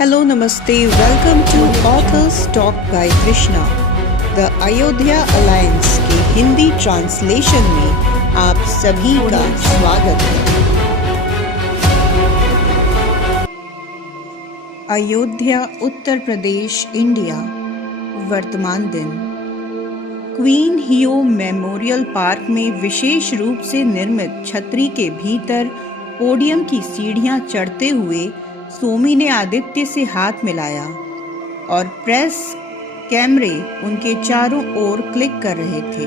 Hello, Namaste. Welcome to Authors Talk by Krishna. The Ayodhya alliance के Hindi translation में आप सभी का स्वागत है। अयोध्या, उत्तर प्रदेश, इंडिया। वर्तमान दिन। क्वीन हियो मेमोरियल पार्क में विशेष रूप से निर्मित छतरी के भीतर पोडियम की सीढ़ियां चढ़ते हुए सोमी ने आदित्य से हाथ मिलाया और प्रेस कैमरे उनके चारों ओर क्लिक कर रहे थे।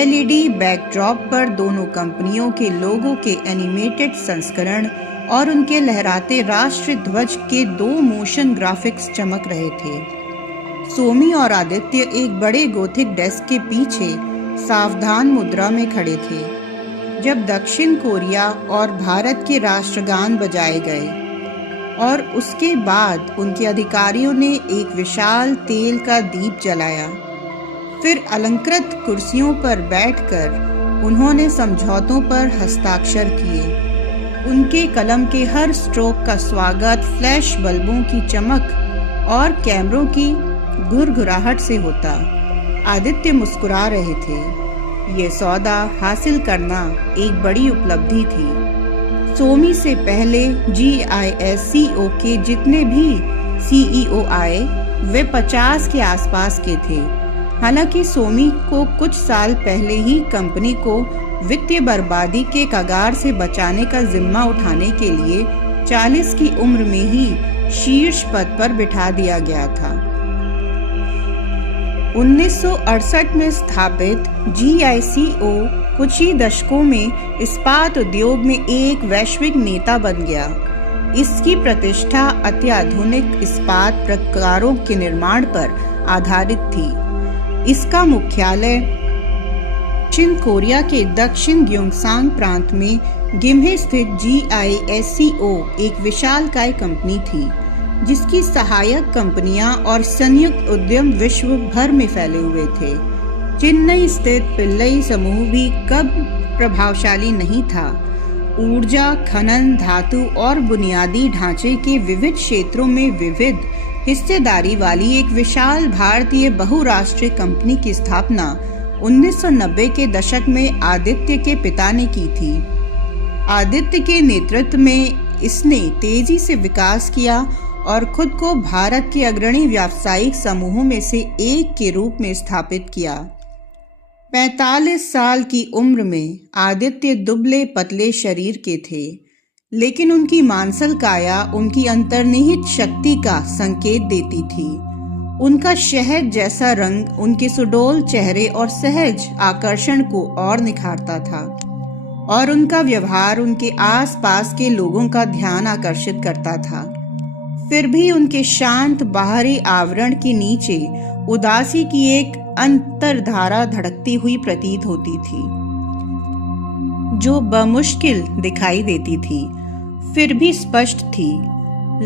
एलईडी बैकड्रॉप पर दोनों कंपनियों के लोगों के एनिमेटेड संस्करण और उनके लहराते राष्ट्रीय ध्वज के 2 मोशन ग्राफिक्स चमक रहे थे। सोमी और आदित्य एक बड़े गोथिक डेस्क के पीछे सावधान मुद्रा में खड़े थे जब दक्षिण कोरिया और भारत के राष्ट्रगान बजाए गए और उसके बाद उनके अधिकारियों ने एक विशाल तेल का दीप जलाया। फिर अलंकृत कुर्सियों पर बैठकर उन्होंने समझौतों पर हस्ताक्षर किए। उनके कलम के हर स्ट्रोक का स्वागत फ्लैश बल्बों की चमक और कैमरों की घुरघुराहट से होता। आदित्य मुस्कुरा रहे थे। ये सौदा हासिल करना एक बड़ी उपलब्धि थी। सोमी से पहले GISCO के जितने भी CEO आए वे 50 के आसपास के थे। हालांकि सोमी को कुछ साल पहले ही कंपनी को वित्तीय बर्बादी के कगार से बचाने का जिम्मा उठाने के लिए 40 की उम्र में ही शीर्ष पद पर बिठा दिया गया था। 1968 में स्थापित GISCO कुछ ही दशकों में इस्पात उद्योग में एक वैश्विक नेता बन गया। इसकी प्रतिष्ठा अत्याधुनिक इस्पात प्रकारों के निर्माण पर आधारित थी। इसका मुख्यालय दक्षिण कोरिया के दक्षिण ग्योंगसांग प्रांत में गिम्हे स्थित GISCO एक विशालकाय कंपनी थी जिसकी सहायक कंपनियां और संयुक्त उद्यम विश्व भर में फैले हुए थे। चेन्नई स्थित पिल्लई समूह भी कम प्रभावशाली नहीं था। ऊर्जा, खनन, धातु और बुनियादी ढांचे के विविध क्षेत्रों में विविध हिस्सेदारी वाली एक विशाल भारतीय बहुराष्ट्रीय कंपनी की स्थापना 1990 के दशक में आदित्य के पिता ने की थी। आदित्य के नेतृत्व में इसने तेजी से विकास किया और खुद को भारत के अग्रणी व्यावसायिक समूहों में से एक के रूप में स्थापित किया। 45 साल की उम्र में आदित्य दुबले पतले शरीर के थे, लेकिन उनकी मांसल काया उनकी अंतर्निहित शक्ति का संकेत देती थी। उनका शहद जैसा रंग उनके सुडौल चेहरे और सहज आकर्षण को और निखारता था और उनका व्यवहार उनके आसपास के लोगों का ध्यान आकर्षित करता था। फिर भी उनके शांत बाहरी आवरण के नीचे उदासी की एक अंतर्धारा धड़कती हुई प्रतीत होती थी जो बमुश्किल दिखाई देती थी, फिर भी स्पष्ट थी।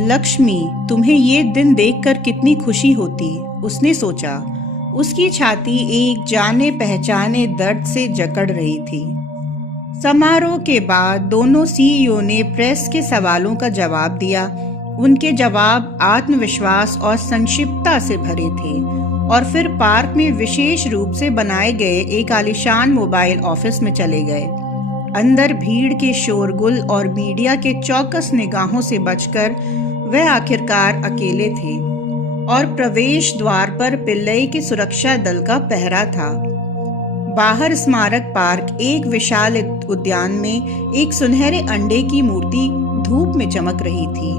लक्ष्मी, तुम्हें ये दिन देखकर कितनी खुशी होती, उसने सोचा। उसकी छाती एक जाने पहचाने दर्द से जकड़ रही थी। समारोह के बाद दोनों CEO ने प्रेस के सवालों का जवाब दिया। उनके जवाब आत्मविश्वास और संक्षिप्तता से भरे थे और फिर पार्क में विशेष रूप से बनाए गए एक आलीशान मोबाइल ऑफिस में चले गए। अंदर भीड़ के शोरगुल और मीडिया के चौकस निगाहों से बचकर वह आखिरकार अकेले थे और प्रवेश द्वार पर पिल्लई के सुरक्षा दल का पहरा था। बाहर स्मारक पार्क एक विशाल उद्यान में एक सुनहरे अंडे की मूर्ति धूप में चमक रही थी।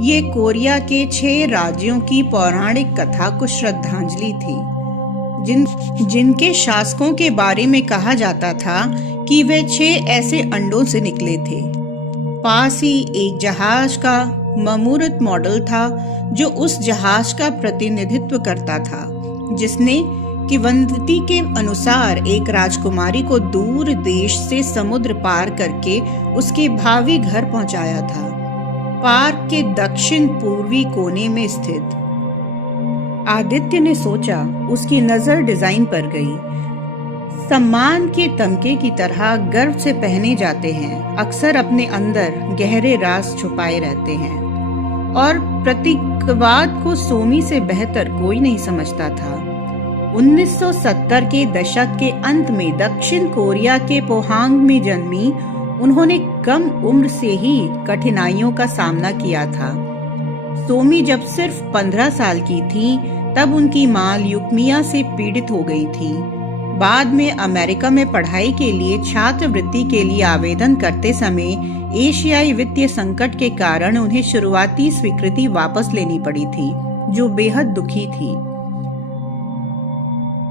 ये कोरिया के 6 राज्यों की पौराणिक कथा को श्रद्धांजलि थी जिनके शासकों के बारे में कहा जाता था कि वे 6 ऐसे अंडों से निकले थे। पास ही एक जहाज का ममूर्त मॉडल था जो उस जहाज का प्रतिनिधित्व करता था जिसने किंवदंती के अनुसार एक राजकुमारी को दूर देश से समुद्र पार करके उसके भावी घर पहुंचाया था। पार्क के दक्षिण पूर्वी कोने में स्थित। आदित्य ने सोचा। उसकी नजर डिजाइन पर गई। सम्मान के तमके की तरह गर्व से पहने जाते हैं, अक्सर अपने अंदर गहरे राज छुपाए रहते हैं। और प्रतीकवाद को सोमी से बेहतर कोई नहीं समझता था। 1970 के दशक के अंत में दक्षिण कोरिया के पोहांग में जन्मी उन्होंने कम उम्र से ही कठिनाइयों का सामना किया था। सोमी जब सिर्फ 15 साल की थी तब उनकी मां ल्यूकेमिया से पीड़ित हो गई थी। बाद में अमेरिका में पढ़ाई के लिए छात्रवृत्ति के लिए आवेदन करते समय एशियाई वित्तीय संकट के कारण उन्हें शुरुआती स्वीकृति वापस लेनी पड़ी थी, जो बेहद दुखी थी।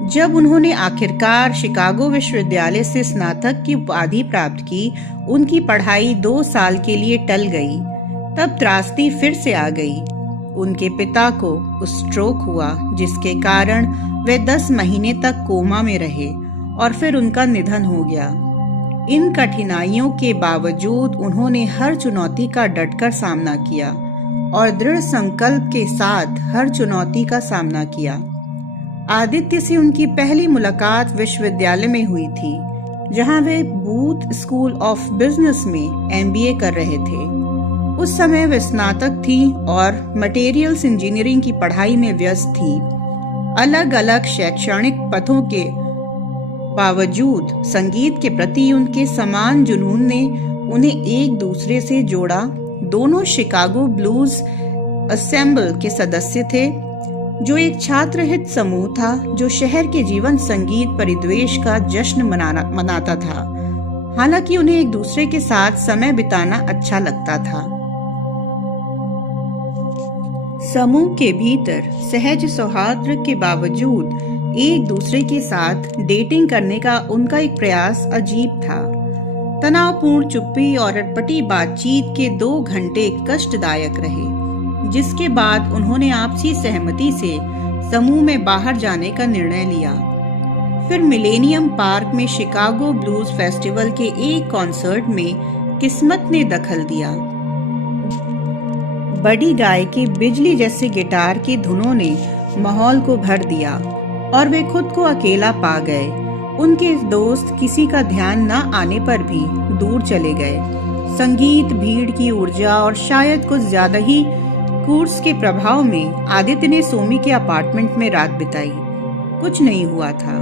जब उन्होंने आखिरकार शिकागो विश्वविद्यालय से स्नातक की उपाधि प्राप्त की, उनकी पढ़ाई 2 साल के लिए टल गई। तब त्रासदी फिर से आ गई। उनके पिता को स्ट्रोक हुआ, जिसके कारण वे 10 महीने तक कोमा में रहे और फिर उनका निधन हो गया। इन कठिनाइयों के बावजूद उन्होंने हर चुनौती का डटकर सामना किया और दृढ़ संकल्प के साथ हर चुनौती का सामना किया। आदित्य से उनकी पहली मुलाकात विश्वविद्यालय में हुई थी, जहां वे बूथ स्कूल ऑफ बिजनेस में एमबीए कर रहे थे। उस समय वे स्नातक थी और मटेरियल्स इंजीनियरिंग की पढ़ाई में व्यस्त थी। अलग अलग शैक्षणिक पथों के बावजूद संगीत के प्रति उनके समान जुनून ने उन्हें एक दूसरे से जोड़ा। दोनों शिकागो ब्लूज असेंबल के सदस्य थे, जो एक छात्रहित समूह था जो शहर के जीवन संगीत परिवेश का जश्न मनाता था। हालांकि उन्हें एक दूसरे के साथ समय बिताना अच्छा लगता था। समूह के भीतर सहज सौहार्द के बावजूद एक दूसरे के साथ डेटिंग करने का उनका एक प्रयास अजीब था। तनावपूर्ण चुप्पी और अटपटी बातचीत के 2 घंटे कष्टदायक रहे, जिसके बाद उन्होंने आपसी सहमति से समूह में बाहर जाने का निर्णय लिया। फिर मिलेनियम पार्क में शिकागो ब्लूज फेस्टिवल के एक कॉन्सर्ट में किस्मत ने दखल दिया। बड़ी गाय के बिजली जैसे गिटार की धुनों ने माहौल को भर दिया और वे खुद को अकेला पा गए। उनके दोस्त किसी का ध्यान न आने पर भी दूर चले गए। संगीत, भीड़ की ऊर्जा और शायद कुछ ज्यादा ही कोर्स के प्रभाव में आदित्य ने सोमी के अपार्टमेंट में रात बिताई। कुछ नहीं हुआ था,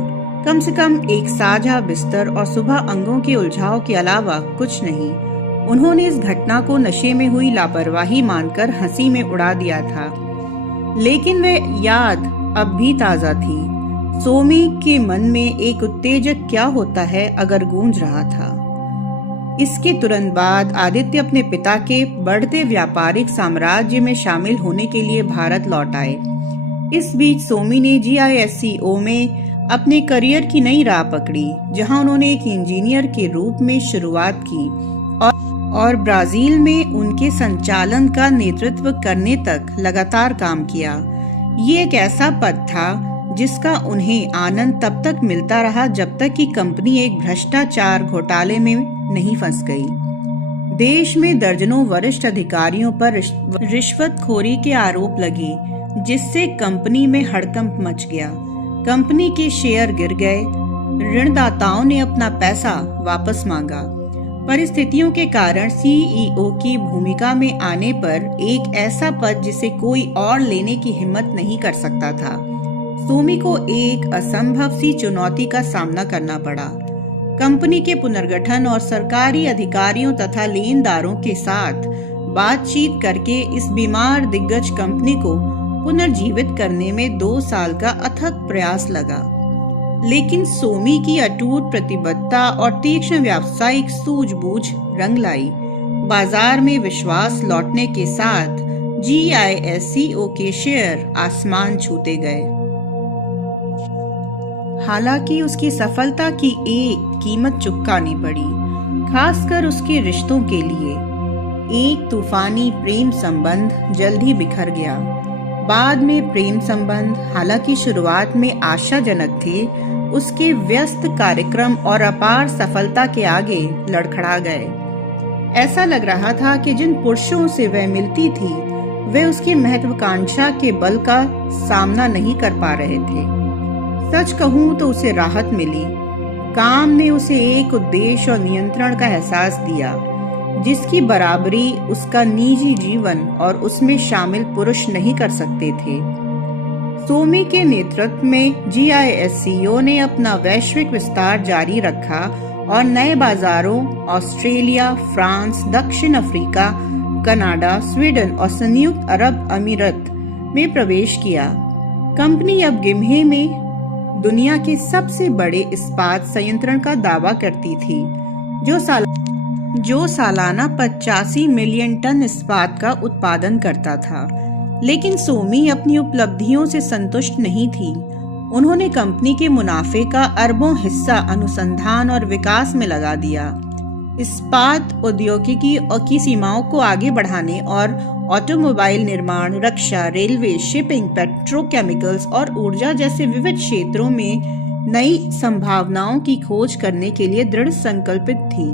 कम से कम एक साझा बिस्तर और सुबह अंगों के उलझाव के अलावा कुछ नहीं। उन्होंने इस घटना को नशे में हुई लापरवाही मानकर हंसी में उड़ा दिया था, लेकिन वह याद अब भी ताजा थी। सोमी के मन में एक उत्तेजक क्या होता है अगर गूंज रहा था। इसके तुरंत बाद आदित्य अपने पिता के बढ़ते व्यापारिक साम्राज्य में शामिल होने के लिए भारत लौट आए। इस बीच सोमी ने GISCO में अपने करियर की नई राह पकड़ी, जहां उन्होंने एक इंजीनियर के रूप में शुरुआत की और ब्राजील में उनके संचालन का नेतृत्व करने तक लगातार काम किया। ये एक ऐसा पद था जिसका उन्हें आनंद तब तक मिलता रहा जब तक कि कंपनी एक भ्रष्टाचार घोटाले में नहीं फंस गई। देश में दर्जनों वरिष्ठ अधिकारियों पर रिश्वतखोरी के आरोप लगे, जिससे कंपनी में हड़कंप मच गया। कंपनी के शेयर गिर गए। ऋणदाताओं ने अपना पैसा वापस मांगा। परिस्थितियों के कारण CEO की भूमिका में आने पर एक ऐसा पद जिसे कोई और लेने की हिम्मत नहीं कर सकता था, सोमी को एक असंभव सी चुनौती का सामना करना पड़ा। कंपनी के पुनर्गठन और सरकारी अधिकारियों तथा लेनदारों के साथ बातचीत करके इस बीमार दिग्गज कंपनी को पुनर्जीवित करने में 2 साल का अथक प्रयास लगा। लेकिन सोमी की अटूट प्रतिबद्धता और तीक्ष्ण व्यावसायिक सूझबूझ रंग लाई। बाजार में विश्वास लौटने के साथ GISCO के शेयर आसमान छूते गए। हालांकि उसकी सफलता की एक कीमत चुकानी पड़ी, खासकर उसके रिश्तों के लिए। एक तूफानी प्रेम संबंध जल्द ही बिखर गया। बाद में प्रेम संबंध, हालांकि शुरुआत में आशाजनक थे, उसके व्यस्त कार्यक्रम और अपार सफलता के आगे लड़खड़ा गए। ऐसा लग रहा था कि जिन पुरुषों से वह मिलती थी, वे उसकी महत्वाकांक्षा के बल का सामना नहीं कर पा रहे थे। सच कहूं तो उसे राहत मिली। काम ने उसे एक उद्देश्य और नियंत्रण का एहसास दिया। जिसकी बराबरी उसका निजी जीवन और उसमें शामिल पुरुष नहीं कर सकते थे। सोमी के नेतृत्व में GISCO ने अपना वैश्विक विस्तार जारी रखा और नए बाजारों ऑस्ट्रेलिया, फ्रांस, दक्षिण अफ्रीका, कनाडा, स्वीडन और संयुक्त अरब अमीरात में प्रवेश किया। कंपनी अब गिम्हे में दुनिया के सबसे बड़े इस्पात संयंत्र का दावा करती थी, जो सालाना 85 मिलियन टन इस्पात का उत्पादन करता था। लेकिन सोमी अपनी उपलब्धियों से संतुष्ट नहीं थी। उन्होंने कंपनी के मुनाफे का अरबों हिस्सा अनुसंधान और विकास में लगा दिया। इस्पात औद्योगिकी की सीमाओं को आगे बढ़ाने और ऑटोमोबाइल निर्माण, रक्षा, रेलवे, शिपिंग, पेट्रोकेमिकल्स और ऊर्जा जैसे विविध क्षेत्रों में नई संभावनाओं की खोज करने के लिए दृढ़ संकल्पित थी।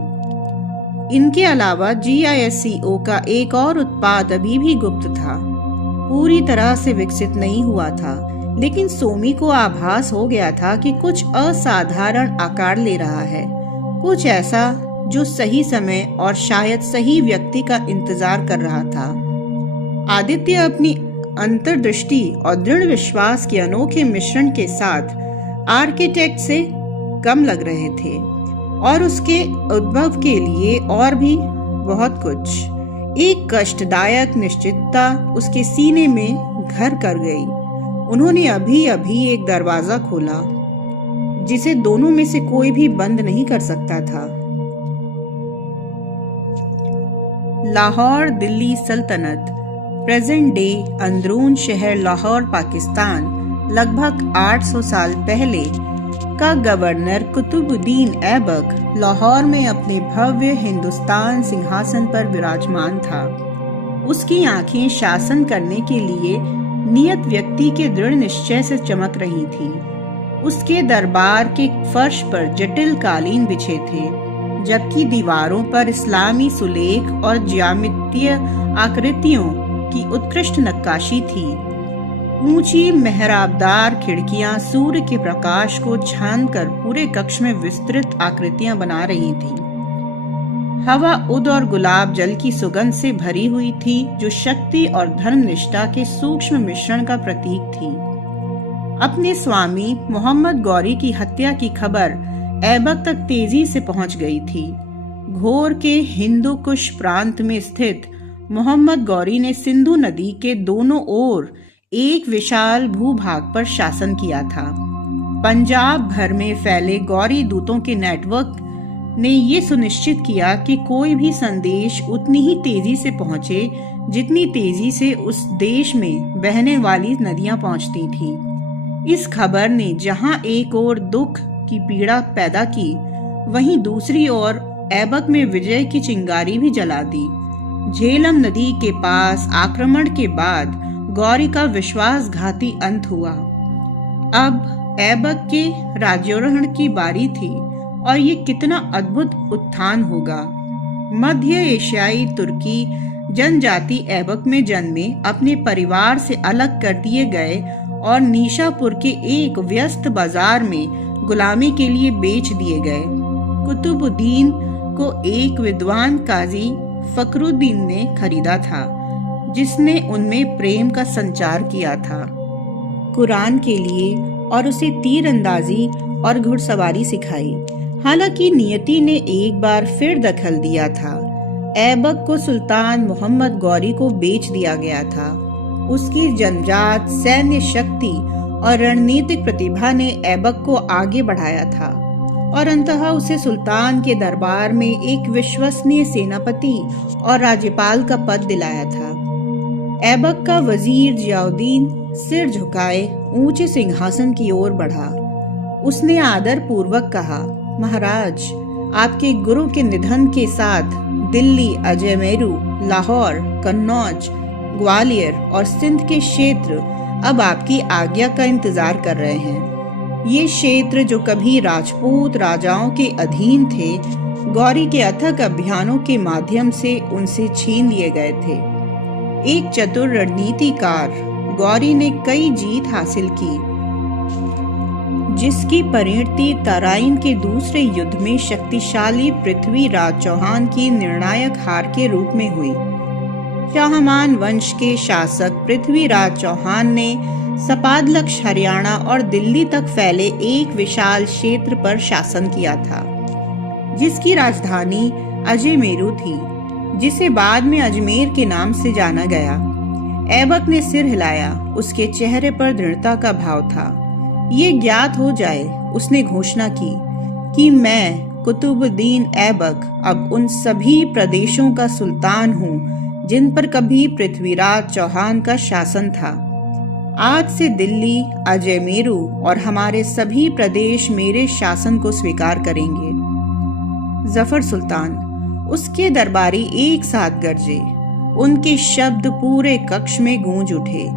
इनके अलावा GISCO का एक और उत्पाद अभी भी गुप्त था, पूरी तरह से विकसित नहीं हुआ था, लेकिन सोमी को आभास हो गया था कि कुछ असाधारण आकार ले रहा है, कुछ ऐसा जो सही समय और शायद सही व्यक्ति का इंतजार कर रहा था। आदित्य अपनी अंतर्दृष्टि और दृढ़ विश्वास के अनोखे मिश्रण के साथ आर्किटेक्ट से कम लग रहे थे और उसके उद्भव के लिए और भी बहुत कुछ। एक कष्टदायक निश्चितता उसके सीने में घर कर गई। उन्होंने अभी अभी एक दरवाजा खोला जिसे दोनों में से कोई भी बंद नहीं कर सकता था। लाहौर दिल्ली सल्तनत, प्रेजेंट डे अंदरून शहर लाहौर, पाकिस्तान, लगभग 800 साल पहले का गवर्नर कुतुबुद्दीन ऐबक लाहौर में अपने भव्य हिंदुस्तान सिंहासन पर विराजमान था। उसकी आंखें शासन करने के लिए नियत व्यक्ति के दृढ़ निश्चय से चमक रही थी। उसके दरबार के फर्श पर जटिल कालीन बिछे थे, जबकि दीवारों पर इस्लामी सुलेख और ज्यामितीय आकृतियों की उत्कृष्ट नक्काशी थी। ऊंची मेहराबदार खिड़कियां सूर्य के प्रकाश को छानकर पूरे कक्ष में विस्तृत आकृतियां बना रही थीं। हवा उद और गुलाब जल की सुगंध से भरी हुई थी, जो शक्ति और धर्मनिष्ठा के सूक्ष्म मिश्रण का प्रतीक थी। अपने स्वामी मोहम्मद गौरी की हत्या की खबर ऐबक तक तेजी से पहुंच गई थी। घोर के हिंदू कुश प्रांत में स्थित मोहम्मद गौरी ने सिंधु नदी के दोनों ओर एक विशाल भूभाग पर शासन किया था। पंजाब भर में फैले गौरी दूतों के नेटवर्क ने ये सुनिश्चित किया कि कोई भी संदेश उतनी ही तेजी से पहुंचे जितनी तेजी से उस देश में बहने वाली नदियां पहुंचती थी। इस खबर ने जहां एक ओर दुख की पीड़ा पैदा की, वहीं दूसरी ओर ऐबक में विजय की चिंगारी भी जला दी। झेलम नदी के पास आक्रमण के बाद गौरी का विश्वासघाती अंत हुआ। अब ऐबक के राज्यारोहण की बारी थी और ये कितना अद्भुत उत्थान होगा। मध्य एशियाई तुर्की जनजाति ऐबक में जन्मे, अपने परिवार से अलग कर दिए गए और निशापुर के एक व्यस्त बाजार में गुलामी के लिए बेच दिए गए। कुतुबुद्दीन को एक विद्वान काजी फखरुद्दीन ने खरीदा था, जिसने उनमें प्रेम का संचार किया था, कुरान के लिए, और उसे तीरंदाजी और घुड़सवारी सिखाई। हालांकि नियति ने एक बार फिर दखल दिया था। ऐबक को सुल्तान मोहम्मद गौरी को बेच दिया गया था। उसकी जन्मजात सैन्य शक्ति और रणनीतिक प्रतिभा ने ऐबक को आगे बढ़ाया था और अंततः उसे सुल्तान के दरबार में एक विश्वसनीय सेनापति और राज्यपाल का पद दिलाया था। ऐबक का वजीर जियाउद्दीन सिर झुकाए ऊंचे सिंहासन की ओर बढ़ा। उसने आदर पूर्वक कहा, महाराज, आपके गुरु के निधन के साथ दिल्ली, अजमेरू, लाहौर, कन्नौज, ग्वालियर और सिंध के क्षेत्र अब आपकी आज्ञा का इंतजार कर रहे हैं। ये क्षेत्र जो कभी राजपूत राजाओं के अधीन थे, गौरी के अथक अभियानों के माध्यम से उनसे छीन लिए गए थे। एक चतुर रणनीतिकार गौरी ने कई जीत हासिल की, जिसकी परिणति तराइन के दूसरे युद्ध में शक्तिशाली पृथ्वीराज चौहान की निर्णायक हार के रूप में हुई। शाहमान वंश के शासक पृथ्वीराज चौहान ने सपादलक्ष हरियाणा और दिल्ली तक फैले एक विशाल क्षेत्र पर शासन किया था, जिसकी राजधानी अजयमेरू थी, जिसे बाद में अजमेर के नाम से जाना गया। ऐबक ने सिर हिलाया, उसके चेहरे पर दृढ़ता का भाव था। ये ज्ञात हो जाए, उसने घोषणा की कि मैं कुतुबुद्दीन ऐबक अब उन सभी प्रदेशों का सुल्तान हूँ जिन पर कभी पृथ्वीराज चौहान का शासन था। आज से दिल्ली, अजयमेरू और हमारे सभी प्रदेश मेरे शासन को स्वीकार करेंगे। जफर सुल्तान, उसके दरबारी एक साथ गरजे। उनके शब्द पूरे कक्ष में गूंज उठे,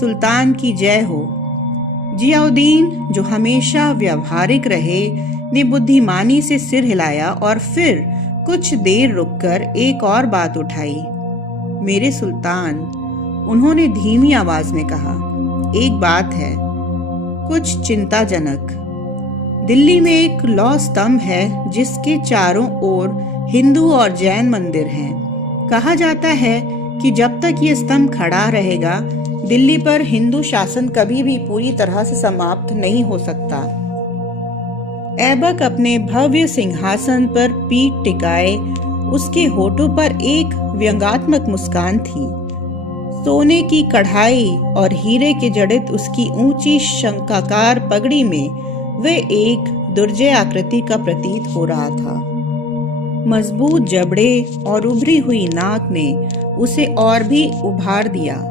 सुल्तान की जय हो। जियाउद्दीन, जो हमेशा व्यावहारिक रहे, ने बुद्धिमानी से सिर हिलाया और फिर कुछ देर रुककर एक और बात उठाई। मेरे सुल्तान, उन्होंने धीमी आवाज में कहा, एक बात है कुछ चिंताजनक। दिल्ली में एक लौह स्तंभ है जिसके चारों ओर हिंदू और जैन मंदिर हैं। कहा जाता है कि जब तक ये स्तंभ खड़ा रहेगा, दिल्ली पर हिंदू शासन कभी भी पूरी तरह से समाप्त नहीं हो सकता। ऐबक अपने भव्य सिंहासन पर पीठ टिकाए, उसके होठों पर एक व्यंग्यात्मक मुस्कान थी। सोने की कढ़ाई और हीरे के जड़ित उसकी ऊंची शंखाकार पगड़ी में वे एक दुर्जय आकृति का प्रतीत हो रहा था। मजबूत जबड़े और उभरी हुई नाक ने उसे और भी उभार दिया।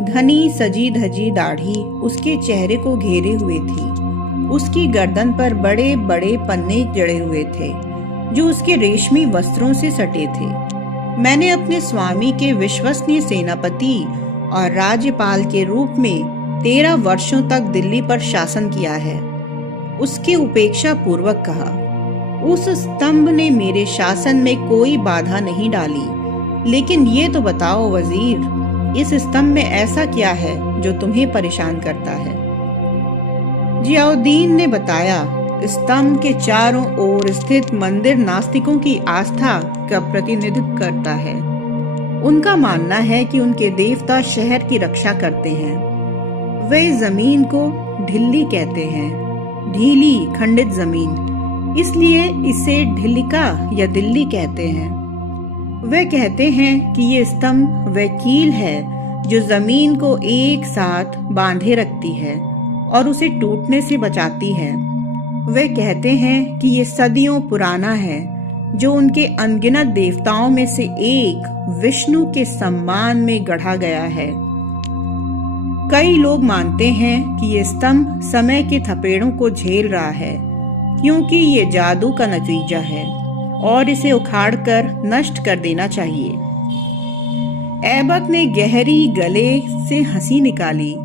घनी सजी धजी दाढ़ी उसके चेहरे को घेरे हुए थी। उसकी गर्दन पर बड़े बड़े पन्ने जड़े हुए थे जो उसके रेशमी वस्त्रों से सटे थे। मैंने अपने स्वामी के विश्वसनीय सेनापति और राज्यपाल के रूप में 13 वर्षों तक दिल्ली पर शासन किया है, उसके उपेक्षा पूर्वक कहा। उस स्तंभ ने मेरे शासन में कोई बाधा नहीं डाली। लेकिन ये तो बताओ वजीर, इस स्तंभ में ऐसा क्या है जो तुम्हें परेशान करता है? जियाउद्दीन ने बताया, स्तंभ के चारों ओर स्थित मंदिर नास्तिकों की आस्था का प्रतिनिधित्व करता है। उनका मानना है कि उनके देवता शहर की रक्षा करते हैं। वे जमीन को ढिल्ली कहते हैं, ढीली खंडित जमीन, इसलिए इसे ढिल्लिका या दिल्ली कहते हैं। वे कहते हैं कि ये स्तंभ वह कील है जो जमीन को एक साथ बांधे रखती है और उसे टूटने से बचाती है। वे कहते हैं कि ये सदियों पुराना है, जो उनके अनगिनत देवताओं में से एक विष्णु के सम्मान में गढ़ा गया है। कई लोग मानते हैं कि ये स्तंभ समय के थपेड़ों को झेल रहा है, क्योंकि ये जादू का नतीजा है और इसे उखाड़कर नष्ट कर देना चाहिए। ऐबक ने गहरी गले से हंसी निकाली।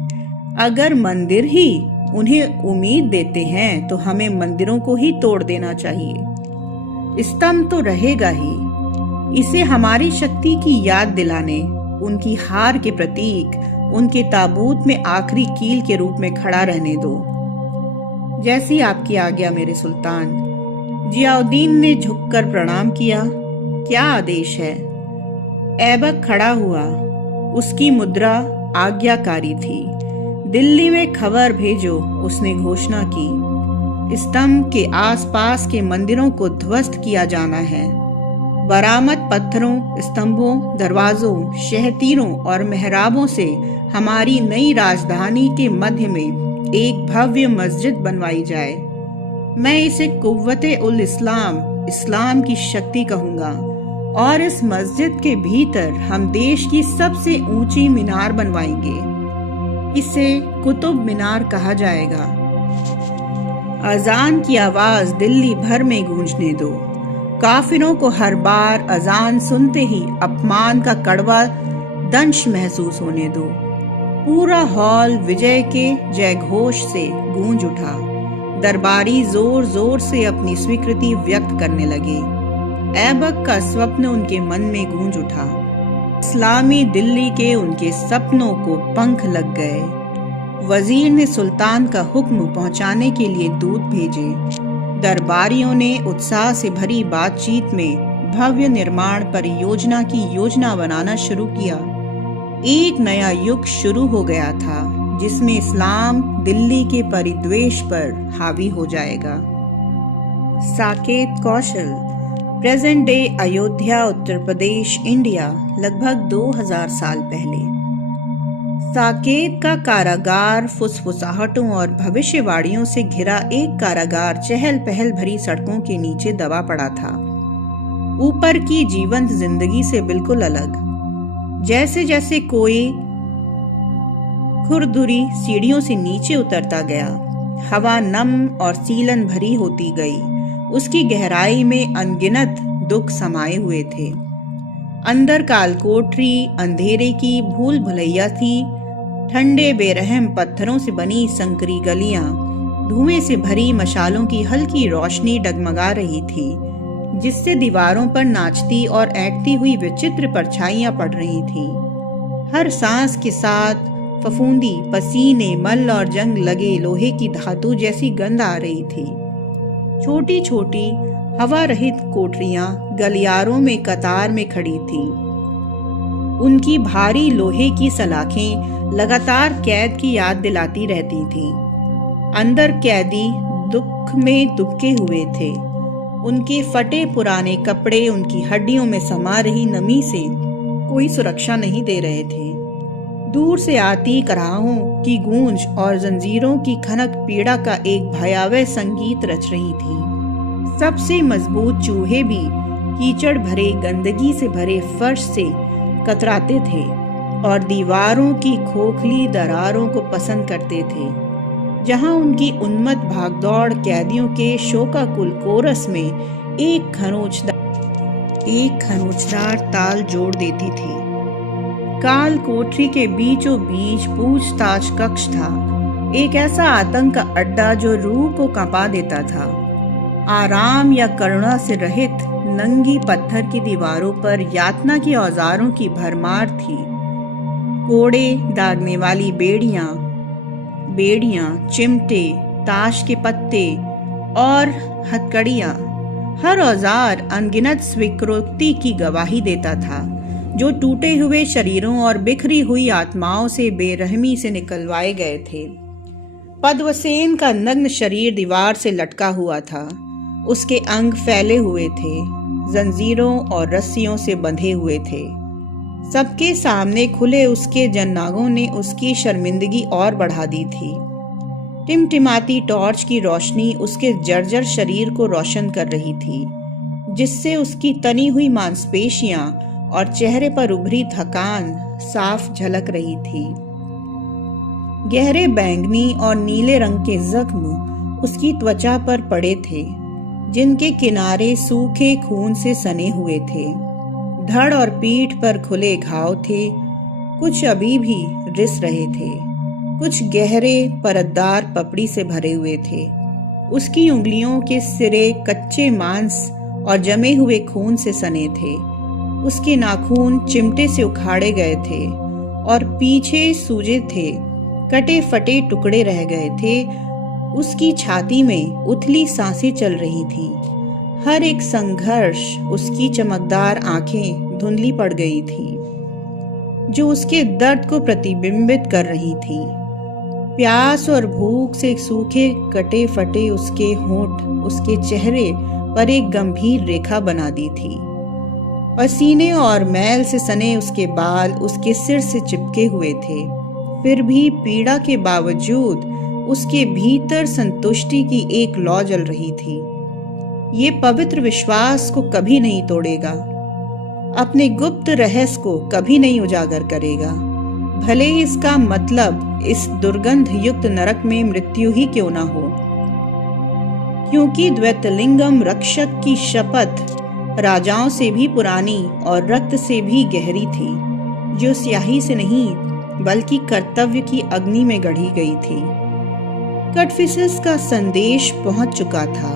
अगर मंदिर ही उन्हें उम्मीद देते हैं तो हमें मंदिरों को ही तोड़ देना चाहिए। स्तंभ तो रहेगा ही, इसे हमारी शक्ति की याद दिलाने, उनकी हार के प्रतीक, उनके ताबूत में आखिरी कील के रूप में खड़ा रहने दो। जैसी आपकी आज्ञा मेरे सुल्तान। जियाउद्दीन ने झुककर प्रणाम किया। क्या आदेश है? ऐबक खड़ा हुआ, उसकी मुद्रा आज्ञाकारी थी। दिल्ली में खबर भेजो, उसने घोषणा की। स्तंभ के आसपास के मंदिरों को ध्वस्त किया जाना है। बरामद पत्थरों, स्तंभों, दरवाजों, शहतीरों और मेहराबों से हमारी नई राजधानी के मध्य में एक भव्य मस्जिद बनवाई जाए। मैं इसे कुव्वत-उल-इस्लाम, इस्लाम की शक्ति कहूंगा, और इस मस्जिद के भीतर हम देश की सबसे ऊंची मीनार बनवाएंगे। इसे कुतुब मीनार कहा जाएगा। अजान की आवाज दिल्ली भर में गूंजने दो। काफिरों को हर बार अजान सुनते ही अपमान का कड़वा दंश महसूस होने दो। पूरा हॉल विजय के जयघोष से गूंज उठा। दरबारी जोर जोर से अपनी स्वीकृति व्यक्त करने लगे। ऐबक का स्वप्न उनके मन में गूंज उठा। इस्लामी दिल्ली के उनके सपनों को पंख लग गए। वजीर ने सुल्तान का हुक्म पहुंचाने के लिए दूत भेजे। दरबारियों ने उत्साह से भरी बातचीत में भव्य निर्माण परियोजना की योजना बनाना शुरू किया। एक नया युग शुरू हो गया था जिसमें इस्लाम दिल्ली के परिद्वेष पर हावी हो जाएगा। साकेत कौशल, present day Ayodhya, Uttar Pradesh, India, लगभग 2000 साल पहले। साकेत का कारागार फुसफुसाहटों और भविष्यवाणियों से घिरा एक कारागार चहल पहल भरी सड़कों के नीचे दबा पड़ा था, ऊपर की जीवंत जिंदगी से बिल्कुल अलग। जैसे जैसे कोई खुरदुरी सीढ़ियों से नीचे उतरता गया, हवा नम और सीलन भरी होती गई। उसकी गहराई में अनगिनत दुख समाये हुए थे। अंदर कालकोठरी अंधेरे की भूल भुलैया थी। ठंडे बेरहम पत्थरों से बनी संकरी गलियां, धुएं से भरी मशालों की हल्की रोशनी डगमगा रही थी, जिससे दीवारों पर नाचती और ऐंठती हुई विचित्र परछाइयां पड़ रही थीं। हर सांस के साथ फफूंदी, पसीने, मल और जंग लगे लोहे की धातु जैसी गंध आ रही थी। छोटी छोटी हवा रहित कोठरियां गलियारों में कतार में खड़ी थीं। उनकी भारी लोहे की सलाखें लगातार कैद की याद दिलाती रहती थीं। अंदर कैदी दुख में दुबके हुए थे। उनके फटे पुराने कपड़े उनकी हड्डियों में समा रही नमी से कोई सुरक्षा नहीं दे रहे थे। दूर से आती कराहों की गूंज और जंजीरों की खनक पीड़ा का एक भयावह संगीत रच रही थी। सबसे मजबूत चूहे भी कीचड़ भरे गंदगी से भरे फर्श से कतराते थे और दीवारों की खोखली दरारों को पसंद करते थे, जहां उनकी उन्मत्त भागदौड़ कैदियों के शोकाकुल कोरस में एक खरोंचदार ताल जोड़ देती थी। काल कोठरी के बीचों बीच पूछताछ कक्ष था, एक ऐसा आतंक का अड्डा जो रूह को कंपा देता था। आराम या करुणा से रहित नंगी पत्थर की दीवारों पर यातना के औजारों की भरमार थी। कोड़े दागने वाली बेड़ियां, चिमटे, ताश के पत्ते और हथकड़ियां, हर औजार अनगिनत स्वीकृति की गवाही देता था, जो टूटे हुए शरीरों और बिखरी हुई आत्माओं से बेरहमी से निकलवाए गए थे। पद्मसेन का नग्न शरीर दीवार से लटका हुआ था। उसके अंग फैले हुए थे, जंजीरों और रस्सियों से बंधे हुए थे। सबके सामने खुले उसके जन्नागों ने उसकी शर्मिंदगी और बढ़ा दी थी। टिमटिमाती टॉर्च की रोशनी उसके जर्जर शरीर को रोशन कर रही थी, जिससे उसकी तनी हुई मांसपेशियां और चेहरे पर उभरी थकान साफ झलक रही थी। गहरे बैंगनी और नीले रंग के जख्म उसकी त्वचा पर पड़े थे, जिनके किनारे सूखे खून से सने हुए थे। धड़ और पीठ पर खुले घाव थे, कुछ अभी भी रिस रहे थे, कुछ गहरे परतदार पपड़ी से भरे हुए थे। उसकी उंगलियों के सिरे कच्चे मांस और जमे हुए खून से सने थे। उसके नाखून चिमटे से उखाड़े गए थे और पीछे सूजे थे, कटे फटे टुकड़े रह गए थे। उसकी छाती में उथली सांसें चल रही थी। हर एक संघर्ष उसकी चमकदार आंखें धुंधली पड़ गई थी, जो उसके दर्द को प्रतिबिंबित कर रही थी। प्यास और भूख से सूखे कटे फटे उसके होंठ उसके चेहरे पर एक गंभीर रेखा बना दी थी। पसीने और मैल से सने उसके बाल उसके सिर से चिपके हुए थे। फिर भी पीड़ा के बावजूद उसके भीतर संतुष्टि की एक लौ जल रही थी। ये पवित्र विश्वास को कभी नहीं तोड़ेगा, अपने गुप्त रहस्य को कभी नहीं उजागर करेगा, भले ही इसका मतलब इस दुर्गंध युक्त नरक में मृत्यु ही क्यों ना हो। क्योंकि द्वैतलिंगम रक्षक की शपथ राजाओं से भी पुरानी और रक्त से भी गहरी थी, जो स्याही से नहीं बल्कि कर्तव्य की अग्नि में गढ़ी गई थी। कटफिसिस का संदेश पहुंच चुका था।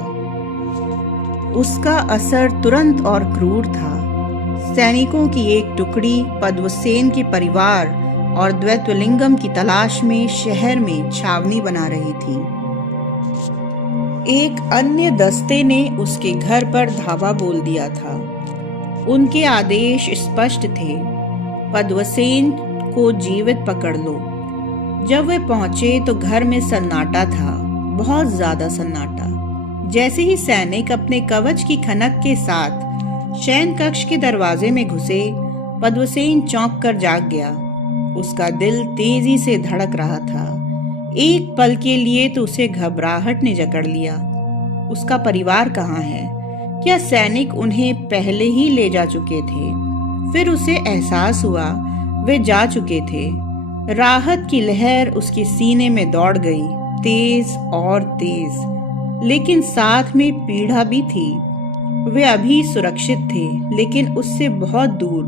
उसका असर तुरंत और क्रूर था। सैनिकों की एक टुकड़ी पद्मसेन के परिवार और द्वैतलिंगम की तलाश में शहर में छावनी बना रही थी। एक अन्य दस्ते ने उसके घर पर धावा बोल दिया था। उनके आदेश स्पष्ट थे, पद्मसेन को जीवित पकड़ लो। जब वे पहुंचे तो घर में सन्नाटा था, बहुत ज्यादा सन्नाटा। जैसे ही सैनिक अपने कवच की खनक के साथ शयन कक्ष के दरवाजे में घुसे, पद्मसेन चौंक कर जाग गया। उसका दिल तेजी से धड़क रहा था। एक पल के लिए तो उसे घबराहट ने जकड़ लिया। उसका परिवार कहाँ है? क्या सैनिक उन्हें पहले ही ले जा चुके थे? फिर उसे एहसास हुआ वे जा चुके थे। राहत की लहर उसके सीने में दौड़ गई, तेज और तेज, लेकिन साथ में पीड़ा भी थी। वे अभी सुरक्षित थे, लेकिन उससे बहुत दूर।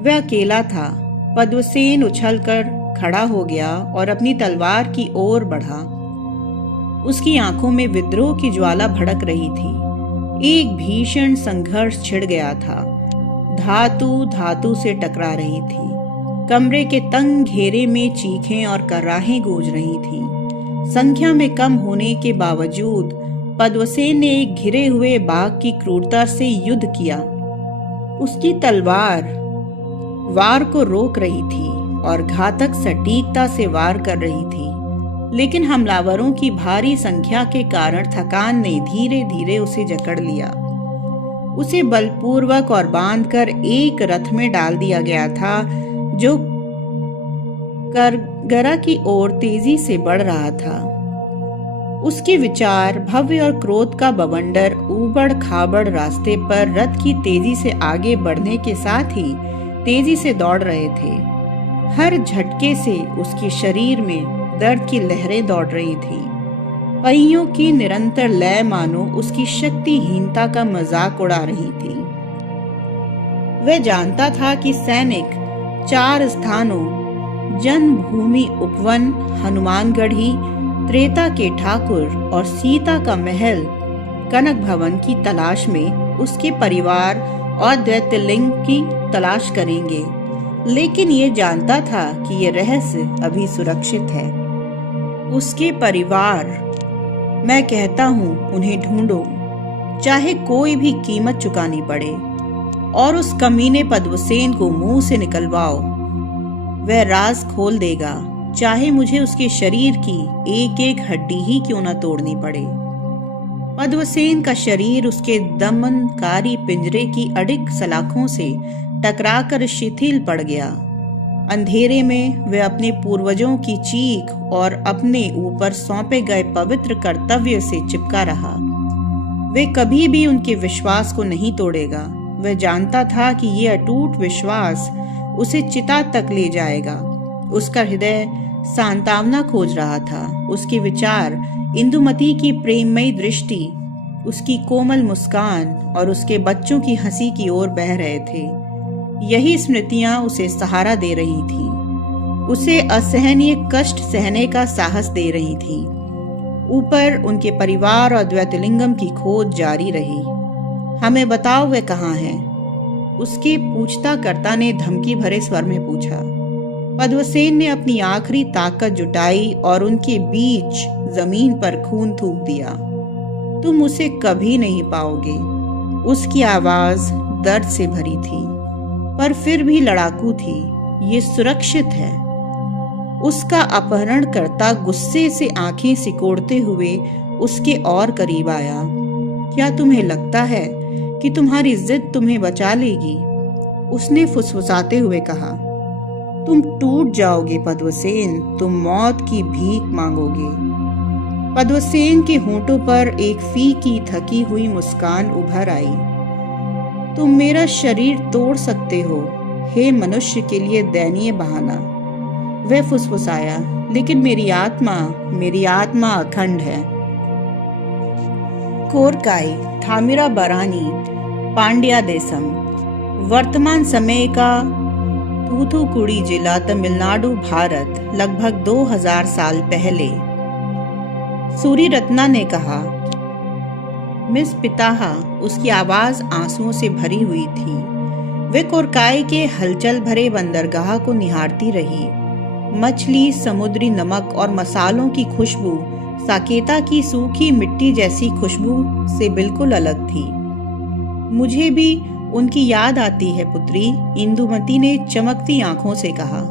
वह अकेला था। पद्मसेन उछलकर खड़ा हो गया और अपनी तलवार की ओर बढ़ा। उसकी आंखों में विद्रोह की ज्वाला भड़क रही थी। एक भीषण संघर्ष छिड़ गया था। धातु धातु से टकरा रही थी। कमरे के तंग घेरे में चीखें और कराहें गूंज रही थीं। संख्या में कम होने के बावजूद पद्मसेन ने एक घिरे हुए बाघ की क्रूरता से युद्ध किया। उसकी तलवार वार को रोक रही थी और घातक सटीकता से वार कर रही थी, लेकिन हमलावरों की भारी संख्या के कारण थकान ने धीरे धीरे उसे जकड़ लिया। उसे बलपूर्वक और बांधकर एक रथ में डाल दिया गया था जो करगरा की ओर तेजी से बढ़ रहा था। उसके विचार भव्य और क्रोध का बवंडर ऊबड़ खाबड़ रास्ते पर रथ की तेजी से आगे बढ़ने के साथ ही तेजी से दौड़ रहे थे। हर झटके से उसके शरीर में दर्द की लहरें दौड़ रही थी। पहियों की निरंतर लय मानो उसकी शक्तिहीनता का मजाक उड़ा रही थी। वह जानता था कि सैनिक 4 स्थानों जन्मभूमि उपवन, हनुमानगढ़ी, त्रेता के ठाकुर और सीता का महल कनक भवन की तलाश में उसके परिवार और दैत्यलिंग की तलाश करेंगे, लेकिन ये जानता था कि ये रहस्य अभी सुरक्षित है। उसके परिवार, मैं कहता हूँ उन्हें ढूंढो, चाहे कोई भी कीमत चुकानी पड़े, और उस कमीने पद्मसेन को मुंह से निकलवाओ। वह राज खोल देगा, चाहे मुझे उसके शरीर की एक एक हड्डी ही क्यों न तोड़नी पड़े। पद्मसेन का शरीर उसके दमनकारी पिंजरे की अडिग सलाखों से टकराकर शिथिल पड़ गया। अंधेरे में वह अपने पूर्वजों की चीख और अपने ऊपर सौंपे गए पवित्र कर्तव्य से चिपका रहा। वे कभी भी उनके विश्वास को नहीं तोड़ेगा। वह जानता था कि यह अटूट विश्वास उसे चिता तक ले जाएगा। उसका हृदय सांत्वना खोज रहा था। उसके विचार इंदुमती की प्रेममयी दृष्टि, उसकी कोमल मुस्कान और उसके बच्चों की हंसी की ओर बह रहे थे। यही स्मृतियां उसे सहारा दे रही थी, उसे असहनीय कष्ट सहने का साहस दे रही थी। ऊपर उनके परिवार और द्वैतलिंगम की खोज जारी रही। हमें बताओ वे कहाँ हैं? उसके पूछताकर्ता ने धमकी भरे स्वर में पूछा। पद्मसेन ने अपनी आखिरी ताकत जुटाई और उनके बीच जमीन पर खून थूक दिया। तुम उसे कभी नहीं पाओगे। उसकी आवाज दर्द से भरी थी, पर फिर भी लड़ाकू थी। ये सुरक्षित है। उसका अपहरणकर्ता गुस्से से आंखें सिकोड़ते हुए उसके और करीब आया। क्या तुम्हें लगता है कि तुम्हारी जिद तुम्हें बचा लेगी? उसने फुसफुसाते हुए कहा। तुम टूट जाओगे पद्मसेन, तुम मौत की भीख मांगोगे। पद्मसेन के होंठों पर एक फीकी थकी हुई मुस्कान उभर आई। तुम मेरा शरीर तोड़ सकते हो, हे मनुष्य के लिए दयनीय बहाना। वह फुसफुसाया, लेकिन मेरी आत्मा अखंड है। कोरकाई, थामिराबरानी, पांड्या देशम, वर्तमान समय का थूथुकुड़ी जिला, तमिलनाडु, भारत, लगभग 2000 साल पहले। सूर्यरत्ना ने कहा। मिस पिताहा, उसकी आवाज आंसुओं से भरी हुई थी। वे कोरकाई के हलचल भरे बंदरगाह को निहारती रही। मछली, समुद्री नमक और मसालों की खुशबू साकेता की सूखी मिट्टी जैसी खुशबू से बिल्कुल अलग थी। मुझे भी उनकी याद आती है पुत्री, इंदुमती ने चमकती आंखों से कहा।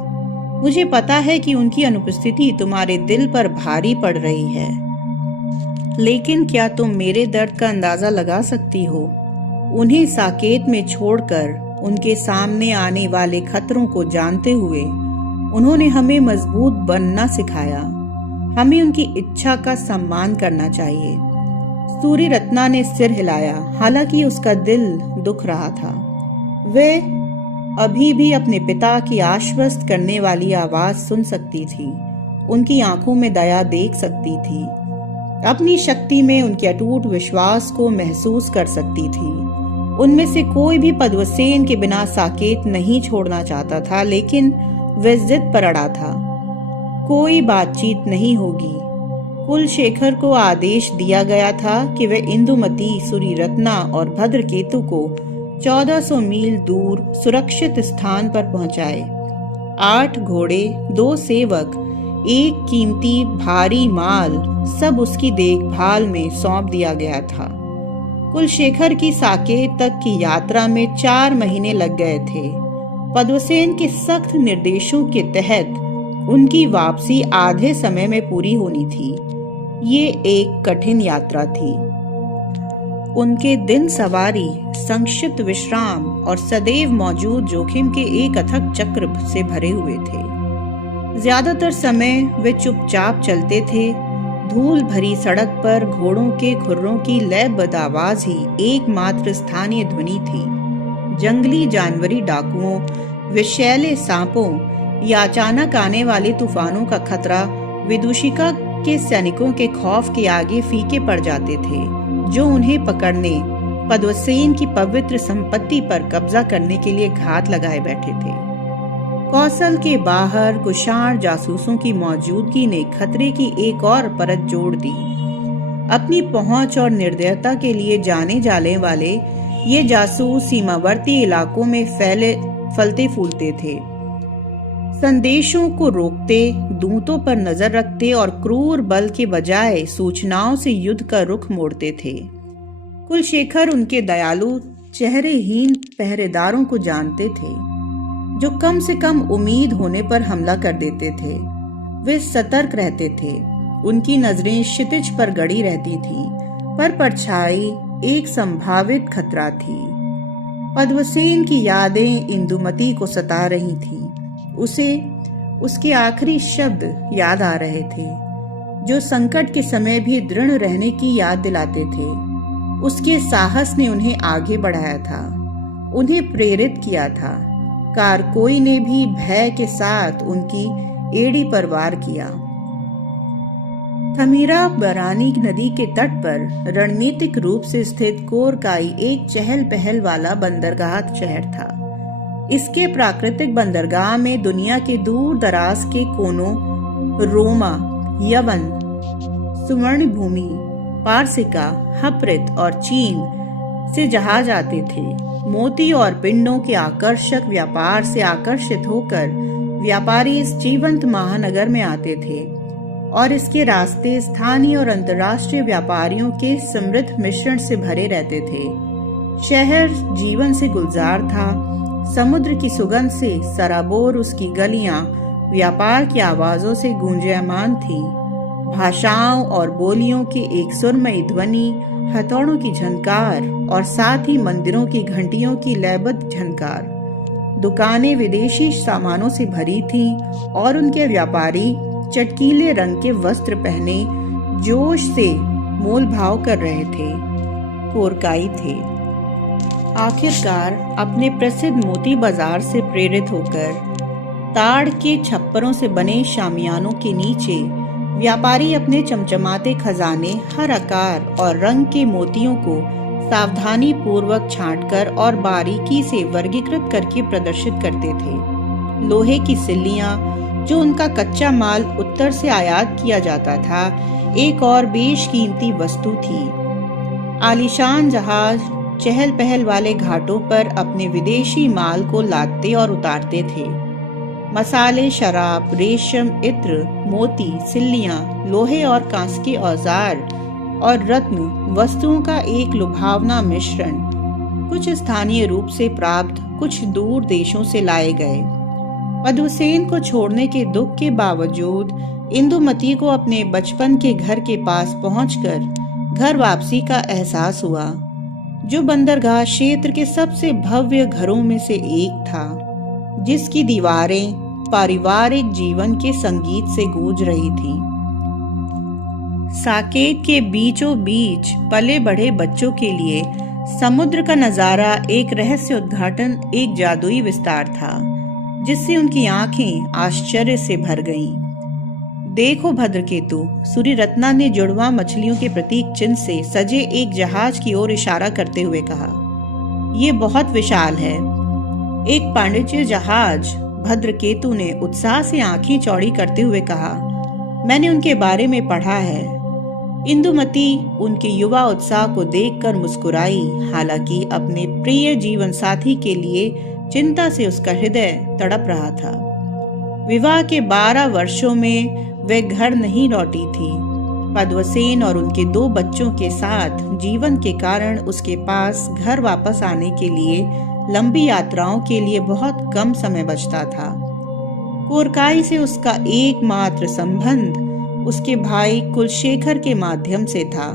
मुझे पता है कि उनकी अनुपस्थिति तुम्हारे दिल पर भारी पड़ रही है, लेकिन क्या तुम मेरे दर्द का अंदाजा लगा सकती हो? उन्हें साकेत में छोड़कर उनके सामने आने वाले खतरों को जानते हुए उन्होंने हमें मजबूत बनना सिखाया। हमें उनकी इच्छा का सम्मान करना चाहिए। सूर्य रत्ना ने सिर हिलाया, हालांकि उसका दिल दुख रहा था। वे अभी भी अपने पिता की आश्वस्त करने वाली आवाज सुन सकती थी, उनकी आंखों में दया देख सकती थी, अपनी शक्ति में उनके अटूट विश्वास को महसूस कर सकती थी। उनमें से कोई भी पद्मसेन के बिना साकेत नहीं छोड़ना चाहता था, लेकिन वे जिद पर अड़ा था। कोई बातचीत नहीं होगी। कुलशेखर को आदेश दिया गया था कि वे इंदुमती, सूर्यरत्ना और भद्रकेतु को 1400 मील दूर सुरक्षित स्थान पर पहुंचाए। 8 घोड़े, 2 सेवक, एक कीमती भारी माल, सब उसकी देखभाल में सौंप दिया गया था। कुलशेखर की साकेत तक की यात्रा में 4 महीने लग गए थे। पद्मसेन के सख्त निर्देशों के तहत उनकी वापसी आधे समय में पूरी होनी थी। ये एक कठिन यात्रा थी। उनके दिन सवारी, संक्षिप्त विश्राम और सदैव मौजूद जोखिम के एक अथक चक्र से भरे हुए थे। ज्यादातर समय वे चुपचाप चलते थे। धूल भरी सड़क पर घोड़ों के खुर्रों की लयबद्ध आवाज ही एकमात्र स्थानीय ध्वनि थी। जंगली जानवरी डाकुओं, विषैले सांपों या अचानक आने वाले तूफानों का खतरा विदूषिका के सैनिकों के खौफ के आगे फीके पड़ जाते थे, जो उन्हें पकड़ने, पद्मसेन की पवित्र संपत्ति पर कब्जा करने के लिए घात लगाए बैठे थे। कौशल के बाहर कुशाण जासूसों की मौजूदगी ने खतरे की एक और परत जोड़ दी। अपनी पहुंच और निर्दयता के लिए जाने जाने वाले ये जासूस सीमावर्ती इलाकों में फलते फूलते थे। संदेशों को रोकते, दूतों पर नजर रखते और क्रूर बल के बजाय सूचनाओं से युद्ध का रुख मोड़ते थे। कुलशेखर उनके दयालु, चेहरेहीन पहरेदारों को जानते थे, जो कम से कम उम्मीद होने पर हमला कर देते थे। वे सतर्क रहते थे। उनकी नजरें क्षितिज पर गड़ी रहती थीं, पर परछाई एक संभावित खतरा थी। पद्मसेन की यादें इंदुमती को सता रही थीं। उसे उसके आखिरी शब्द याद आ रहे थे, जो संकट के समय भी दृढ़ रहने की याद दिलाते थे। उसके साहस ने उन्हें आगे बढ़ाया था, उन्हें प्रेरित किया था। कारकोई ने भी भय के साथ उनकी एड़ी पर वार किया। थमीरा बरानी नदी के तट पर रणनीतिक रूप से स्थित कोरकाई एक चहल पहल वाला बंदरगाह शहर था। इसके प्राकृतिक बंदरगाह में दुनिया के दूर दराज के कोनों, रोमा, यवन, सुवर्ण भूमि, पारसिका, हप्रित और चीन से जहाज आते थे। मोती और पिंडों के आकर्षक व्यापार से आकर्षित होकर व्यापारी इस जीवंत महानगर में आते थे और इसके रास्ते स्थानीय और अंतर्राष्ट्रीय व्यापारियों के समृद्ध मिश्रण से भरे रहते थे। शहर जीवन से गुलजार था। समुद्र की सुगंध से सराबोर उसकी गलियां व्यापार की आवाजों से गूंजयमान थीं। भाषाओं और बोलियों की एक सुरमई ध्वनि, हथौड़ों की झनकार और साथ ही मंदिरों की घंटियों की लयबद्ध झनकार। दुकानें विदेशी सामानों से भरी थीं और उनके व्यापारी चटकीले रंग के वस्त्र पहने जोश से मोल भाव कर रहे थे। कोरकाई थे। आखिरकार अपने प्रसिद्ध मोती बाजार से प्रेरित होकर ताड़ के छप्परों से बने शामियानों के नीचे व्यापारी अपने चमचमाते खजाने, हर आकार और रंग के मोतियों को सावधानी पूर्वक छांटकर और बारीकी से वर्गीकृत करके प्रदर्शित करते थे। लोहे की सिल्लियां, जो उनका कच्चा माल उत्तर से आयात किया जाता था, एक और बेशकीमती वस्तु थी। आलीशान जहाज चहल पहल वाले घाटों पर अपने विदेशी माल को लादते और उतारते थे। मसाले, शराब, रेशम, इत्र, मोती, सिल्लियां, लोहे और कांस के औजार और रत्न वस्तुओं का एक लुभावना मिश्रण, कुछ स्थानीय रूप से प्राप्त, कुछ दूर देशों से लाए गए। पद्मसेन को छोड़ने के दुख के बावजूद इंदुमती को अपने बचपन के घर के पास पहुंचकर घर वापसी का एहसास हुआ, जो बंदरगाह क्षेत्र के सबसे भव्य घरों में से एक था, जिसकी दीवारें पारिवारिक जीवन के संगीत से गूंज रही थीं। साकेत के बीचों बीच पले बढ़े बच्चों के लिए समुद्र का नजारा एक रहस्य उद्घाटन, एक जादुई विस्तार था, जिससे उनकी आंखें आश्चर्य से भर गईं। देखो भद्रकेतु, सूर्यरत्ना ने जुड़वा मछलियों के प्रतीक चिन्ह से सजे एक जहाज की ओर इशारा करते हुए कहा। यह बहुत विशाल है। एक वाणिज्य जहाज, भद्रकेतु ने उत्साह से आंखें चौड़ी करते हुए कहा। मैंने उनके बारे में पढ़ा है। इंदुमती उनके युवा उत्साह को देखकर मुस्कुराई, हालांकि अपने प्रिय जीवन साथी के लिए चिंता से उसका हृदय तड़प रहा था। विवाह के 12 वर्षों में वे घर नहीं लौटी थी। पद्मसेन और उनके 2 बच्चों के साथ जीवन के कारण उसके पास घर वापस आने के लिए लंबी यात्राओं के लिए बहुत कम समय बचता था। कोरकाई से उसका एकमात्र संबंध उसके भाई कुलशेखर के माध्यम से था,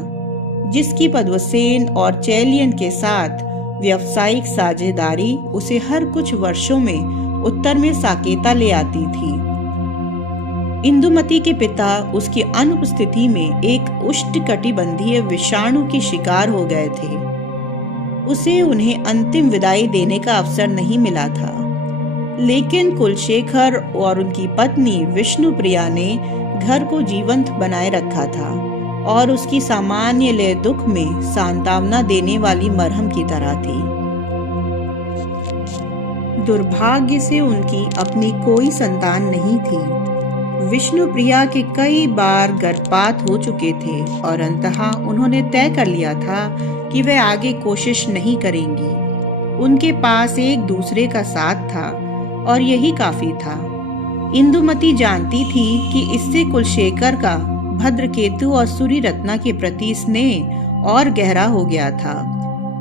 जिसकी पद्मसेन और चैलियन के साथ व्यावसायिक साझेदारी उसे हर कुछ वर्षों में उत्तर में साकेता ले आती थी। इंदुमती के पिता उसकी अनुपस्थिति में एक उष्णकटिबंधीय विषाणु के शिकार हो गए थे। उसे उन्हें अंतिम विदाई देने का अवसर नहीं मिला था, लेकिन कुलशेखर और उनकी पत्नी विष्णुप्रिया ने घर को जीवंत बनाए रखा था और उसकी सामान्य लय दुख में सांत्वना देने वाली मरहम की तरह थी। दुर्भाग्य से उनकी अपनी कोई संतान नहीं थी। विष्णुप्रिया के कई बार गर्भपात हो चुके थे और अंततः उन्होंने तय कर लिया था कि वे आगे कोशिश नहीं करेंगी। उनके पास एक दूसरे का साथ था और यही काफी था। इंदुमती जानती थी कि इससे कुलशेखर का भद्रकेतु और सूर्यरत्ना के प्रति स्नेह और गहरा हो गया था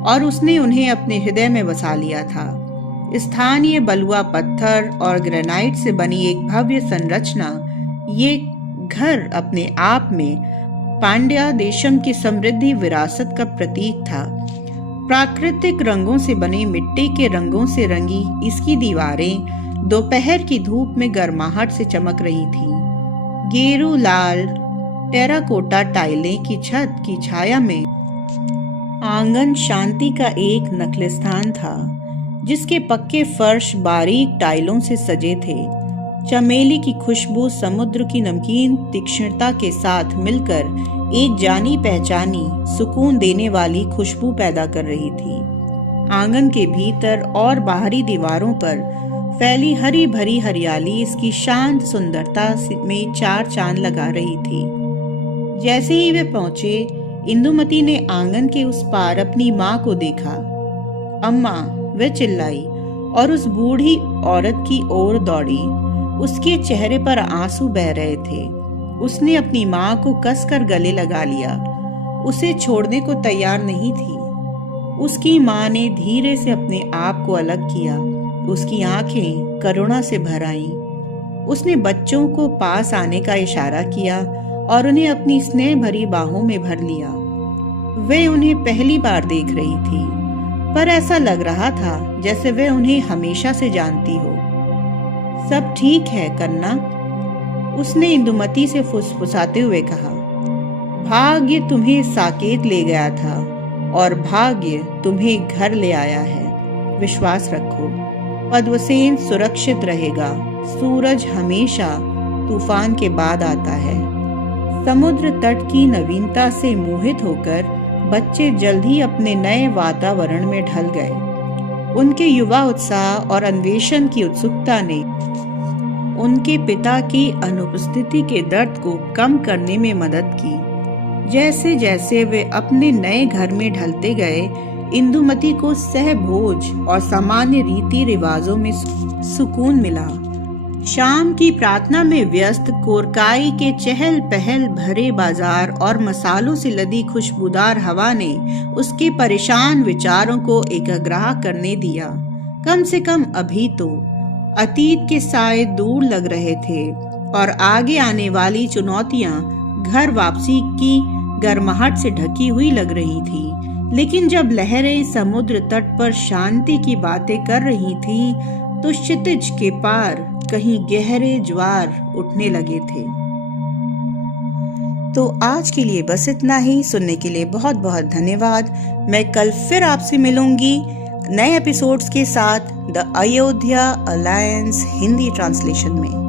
और उसने उन्हें अपने हृदय में बसा लिया था। स्थानीय बलुआ पत्थर और ग्रेनाइट से बनी एक भव्य संरचना, ये घर अपने आप में पांड्या देशम की समृद्धि विरासत का प्रतीक था। प्राकृतिक रंगों से बने मिट्टी के रंगों से रंगी इसकी दीवारें दोपहर की धूप में गर्माहट से चमक रही थीं। गेरू लाल टेराकोटा टाइलें की छत की छाया में आंगन शांति का एक नखलिस्तान था, जिसके पक्के फर्श बारीक टाइलों से सजे थे। चमेली की खुशबू समुद्र की नमकीन तीक्ष्णता के साथ मिलकर एक जानी पहचानी सुकून देने वाली खुशबू पैदा कर रही थी। आंगन के भीतर और बाहरी दीवारों पर फैली हरी भरी हरियाली इसकी शांत सुंदरता में 4 चांद लगा रही थी। जैसे ही वे पहुंचे, इंदुमती ने आंगन के उस पार अपनी माँ को देखा। अम्मा, वे चिल्लाई और उस बूढ़ी औरत की ओर दौड़ी। उसके चेहरे पर आंसू बह रहे थे। उसने अपनी माँ को कसकर गले लगा लिया, उसे छोड़ने को तैयार नहीं थी। उसकी माँ ने धीरे से अपने आप को अलग किया। उसकी आंखें करुणा से भर आईं। उसने बच्चों को पास आने का इशारा किया और उन्हें अपनी स्नेह भरी बाहों में भर लिया। वे उन्हें पहली बार देख रही थी, पर ऐसा लग रहा था जैसे वे उन्हें हमेशा से जानती हो। सब ठीक है कन्ना, उसने इंदुमती से फुसफुसाते हुए कहा। भाग्य तुम्हें साकेत ले गया था और भाग्य तुम्हें घर ले आया है। विश्वास रखो, पद्मसेन सुरक्षित रहेगा। सूरज हमेशा तूफान के बाद आता है। समुद्र तट की नवीनता से मोहित होकर बच्चे जल्द ही अपने नए वातावरण में ढल गए। उनके युवा उत्साह और अन्वेषण की उत्सुकता ने उनके पिता की अनुपस्थिति के दर्द को कम करने में मदद की। जैसे जैसे वे अपने नए घर में ढलते गए, इंदुमती को सहभोज और सामान्य रीति रिवाजों में सुकून मिला। शाम की प्रार्थना में व्यस्त कोरकाई के चहल पहल भरे बाजार और मसालों से लदी खुशबूदार हवा ने उसके परेशान विचारों को एकाग्र करने दिया। कम से कम अभी तो अतीत के साए दूर लग रहे थे और आगे आने वाली चुनौतियां घर वापसी की गर्माहट से ढकी हुई लग रही थी। लेकिन जब लहरें समुद्र तट पर शांति की बातें कर रही थीं, तो क्षितिज के पार कहीं गहरे ज्वार उठने लगे थे। तो आज के लिए बस इतना ही। सुनने के लिए बहुत बहुत धन्यवाद। मैं कल फिर आपसे मिलूंगी नए एपिसोड्स के साथ the Ayodhya alliance Hindi translation में।